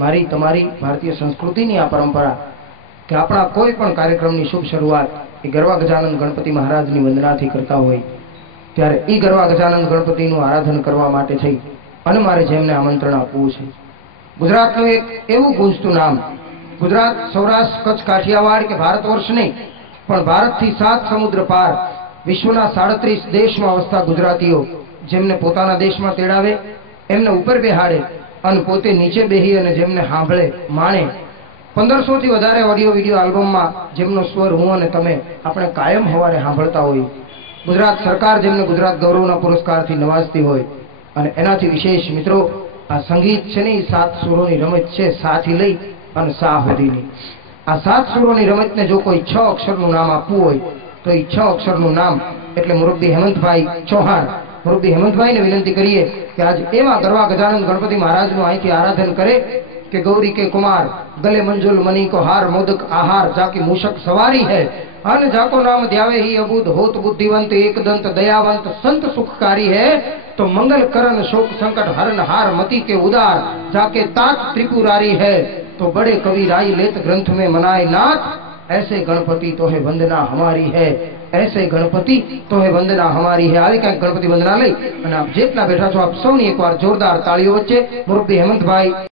મારી તમારી ભારતીય સંસ્કૃતિની આ પરંપરા કે આપણા કોઈ પણ કાર્યક્રમની શુભ શરૂઆત એ ગરવા ગજાનન ગણપતિ મહારાજની વંદનાથી કરતા હોય ત્યારે એ ગરવા ગજાનન ગણપતિનું આરાધન કરવા માટે થઈ અને મારે જેમને આમંત્રણ આપવું છે ગુજરાતનું એક એવું ગુંજતું નામ, ગુજરાત, સૌરાષ્ટ્ર, કચ્છ, કાઠિયાવાડ કે ભારત વર્ષ નહીં પણ ભારતથી 7 સમુદ્ર પાર વિશ્વના 37 દેશમાં વસતા ગુજરાતીઓ જેમને પોતાના દેશમાં તેડાવે, એમને ઉપર બેહાડે અને પોતે નીચે બેહી અને જેમને સાંભળે માણે 1500 થી વધારે ઓડિયો વિડિયો આલ્બમમાં જેમનો સ્વર હું અને તમે આપણે કાયમ સવારે સાંભળતા હોઈએ, ગુજરાત સરકાર જેમને ગુજરાત ગૌરવના પુરસ્કારથી નવાજતી હોય અને એનાથી વિશેષ મિત્રો આ સંગીત છે ને એ 7 સુરોની રમત છે, સાથી લઈ અને સા સુધીની આ 7 સુરોની રમતને જો કોઈ 6 અક્ષરનું નામ આપવું હોય તો એ 6 અક્ષરનું નામ એટલે મુરબ્બી હેમંતભાઈ ચૌહાણ. મુરબ્બી હેમંતભાઈને વિનંતી કરીએ કે આજ એવા ગરવા ગજાનન ગણપતિ મહારાજનું અહીંથી આરાધન કરે कि गौरी के कुमार गले मंजुल मनी को हार मोदक आहार जाकी मूषक सवारी है अन जाको नाम ध्यावे ही अबुध होत बुद्धिवंत एक दंत दयावंत संत सुखकारी है तो मंगल करण शोक संकट हरण हार मति के उदार जाके तात त्रिपुरारी है तो बड़े कवि राई लेत ग्रंथ में मनाए नाथ ऐसे गणपति तो है वंदना हमारी है, ऐसे गणपति तो है वंदना हमारी है. આવી કઈક ગણપતિ વંદના લઈ અને આપ જેટલા બેઠા છો આપ સૌની એકવાર જોરદાર તાળીઓ વચ્ચે મુરબ્બી હેમંતભાઈ